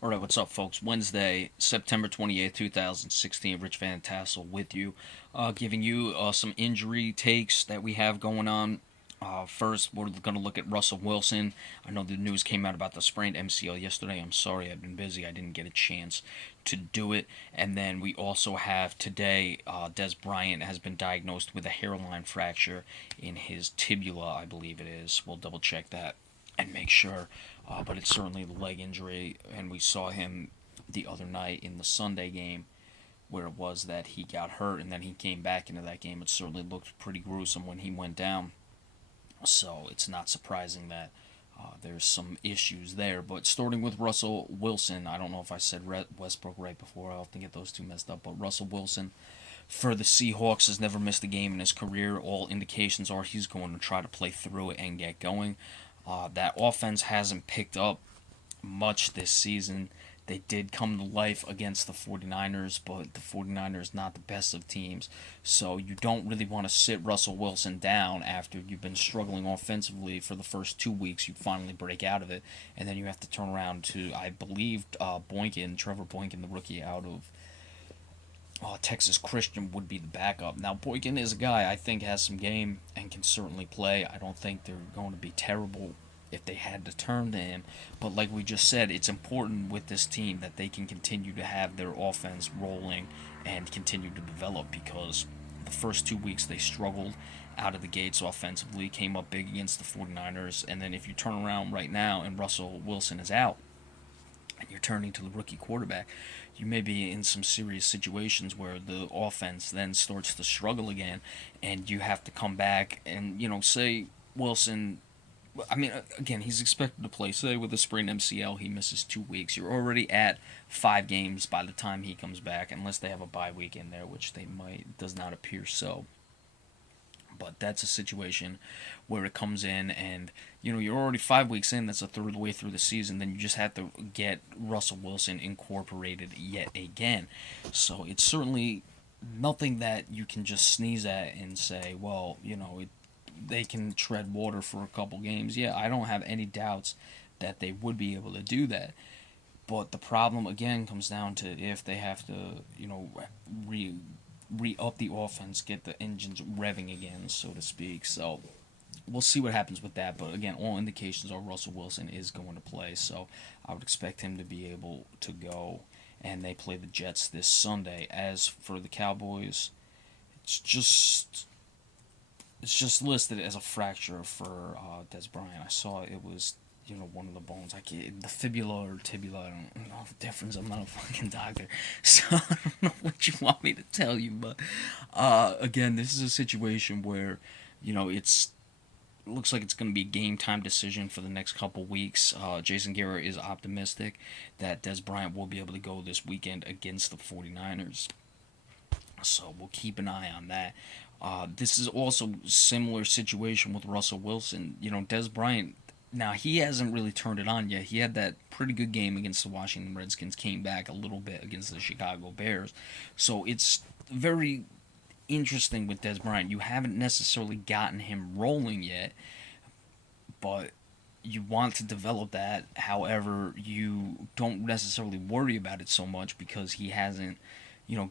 All right, what's up, folks? Wednesday, September 28th, 2016. Rich Van Tassel with you, giving you some injury takes that we have going on. First, we're going to look at Russell Wilson. I know the news came out about the sprained MCL yesterday. I'm sorry, I've been busy. I didn't get a chance to do it. And then we also have today, Dez Bryant has been diagnosed with a hairline fracture in his tibula, I believe it is. We'll double check that and make sure. But it's certainly the leg injury, and we saw him the other night in the Sunday game where it was that he got hurt and then he came back into that game. It certainly looked pretty gruesome when he went down. So it's not surprising that there's some issues there. But starting with Russell Wilson, I don't know if I said Westbrook right before. I'll have to get those two messed up. But Russell Wilson for the Seahawks has never missed a game in his career. All indications are he's going to try to play through it and get going. That offense hasn't picked up much this season. They did come to life against the 49ers, but the 49ers not the best of teams. So you don't really want to sit Russell Wilson down after you've been struggling offensively for the first 2 weeks. You finally break out of it, and then you have to turn around to, I believe, Trevor Boykin, the rookie out of Texas Christian, would be the backup. Now, Boykin is a guy I think has some game and can certainly play. I don't think they're going to be terrible if they had to turn to him. But like we just said, it's important with this team that they can continue to have their offense rolling and continue to develop, because the first 2 weeks they struggled out of the gates offensively, came up big against the 49ers, and then if you turn around right now and Russell Wilson is out, and you're turning to the rookie quarterback, you may be in some serious situations where the offense then starts to struggle again, and you have to come back and, say Wilson. I mean, again, he's expected to play. Say with a sprained MCL, he misses 2 weeks. You're already at 5 games by the time he comes back, unless they have a bye week in there, which they might. Does not appear so. But that's a situation where it comes in, and you're already 5 weeks in. That's a third of the way through the season. Then you just have to get Russell Wilson incorporated yet again. So it's certainly nothing that you can just sneeze at and say, well, they can tread water for a couple games. Yeah, I don't have any doubts that they would be able to do that. But the problem again comes down to if they have to, re up the offense, get the engines revving again, so to speak. So we'll see what happens with that. But again, all indications are Russell Wilson is going to play, so I would expect him to be able to go. And they play the Jets this Sunday. As for the Cowboys, it's just listed as a fracture for Dez Bryant. I saw it was one of the bones. The fibula or tibula. I don't know the difference. I'm not a fucking doctor, so I don't know what you want me to tell you. But again, this is a situation where it looks like it's going to be a game time decision for the next couple weeks. Jason Garrett is optimistic that Dez Bryant will be able to go this weekend against the 49ers. So we'll keep an eye on that. This is also similar situation with Russell Wilson. Dez Bryant. Now he hasn't really turned it on yet. He had that pretty good game against the Washington Redskins. Came back a little bit against the Chicago Bears. So it's very interesting with Dez Bryant. You haven't necessarily gotten him rolling yet, but you want to develop that. However, you don't necessarily worry about it so much because he hasn't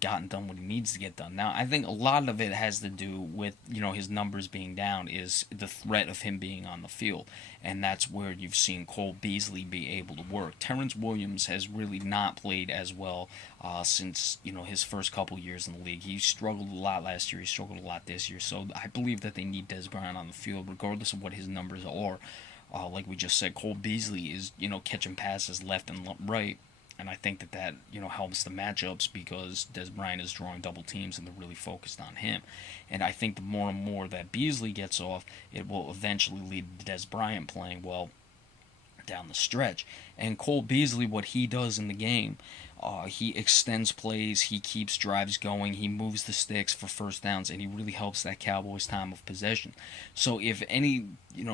gotten done what he needs to get done. Now, I think a lot of it has to do with, his numbers being down, is the threat of him being on the field. And that's where you've seen Cole Beasley be able to work. Terrence Williams has really not played as well since, his first couple years in the league. He struggled a lot last year. He struggled a lot this year. So I believe that they need Dez Bryant on the field, regardless of what his numbers are. Like we just said, Cole Beasley is, catching passes left and right. And I think that helps the matchups because Dez Bryant is drawing double teams and they're really focused on him. And I think the more and more that Beasley gets off, it will eventually lead to Dez Bryant playing well down the stretch. And Cole Beasley, what he does in the game, he extends plays, he keeps drives going, he moves the sticks for first downs, and he really helps that Cowboys time of possession. So if any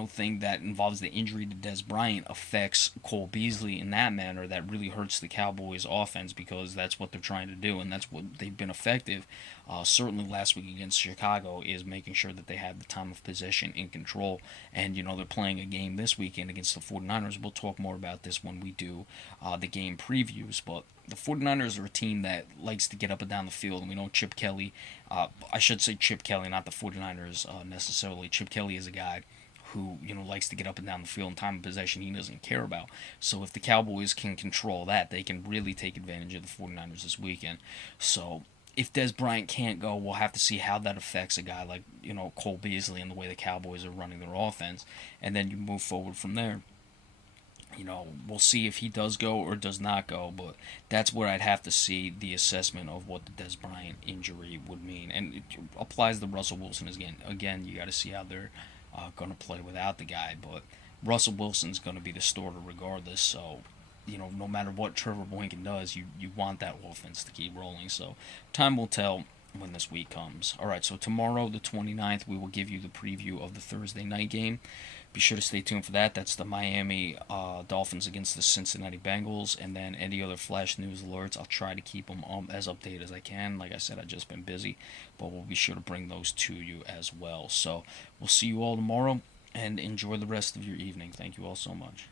thing that involves the injury to Dez Bryant affects Cole Beasley in that manner, that really hurts the Cowboys offense because that's what they're trying to do and that's what they've been effective. Certainly last week against Chicago is making sure that they have the time of possession in control. And they're playing a game this weekend against the 49ers. We'll talk more about this one when we do the game previews. But the 49ers are a team that likes to get up and down the field, and we know Chip Kelly, I should say Chip Kelly, not the 49ers necessarily. Chip Kelly is a guy who likes to get up and down the field, and time of possession he doesn't care about. So if the Cowboys can control that, they can really take advantage of the 49ers this weekend. So if Dez Bryant can't go, we'll have to see how that affects a guy like Cole Beasley and the way the Cowboys are running their offense, and then you move forward from there. We'll see if he does go or does not go, but that's where I'd have to see the assessment of what the Dez Bryant injury would mean. And it applies to Russell Wilson again. Again, you got to see how they're going to play without the guy, but Russell Wilson's going to be the starter regardless, so no matter what Trevor Boykin does, you want that offense to keep rolling. So time will tell when this week comes. All right, so tomorrow, the 29th, we will give you the preview of the Thursday night game. Be sure to stay tuned for that. That's the Miami Dolphins against the Cincinnati Bengals, and then any other flash news alerts, I'll try to keep them as updated as I can. Like I said, I've just been busy, but we'll be sure to bring those to you as well. So we'll see you all tomorrow, and enjoy the rest of your evening. Thank you all so much.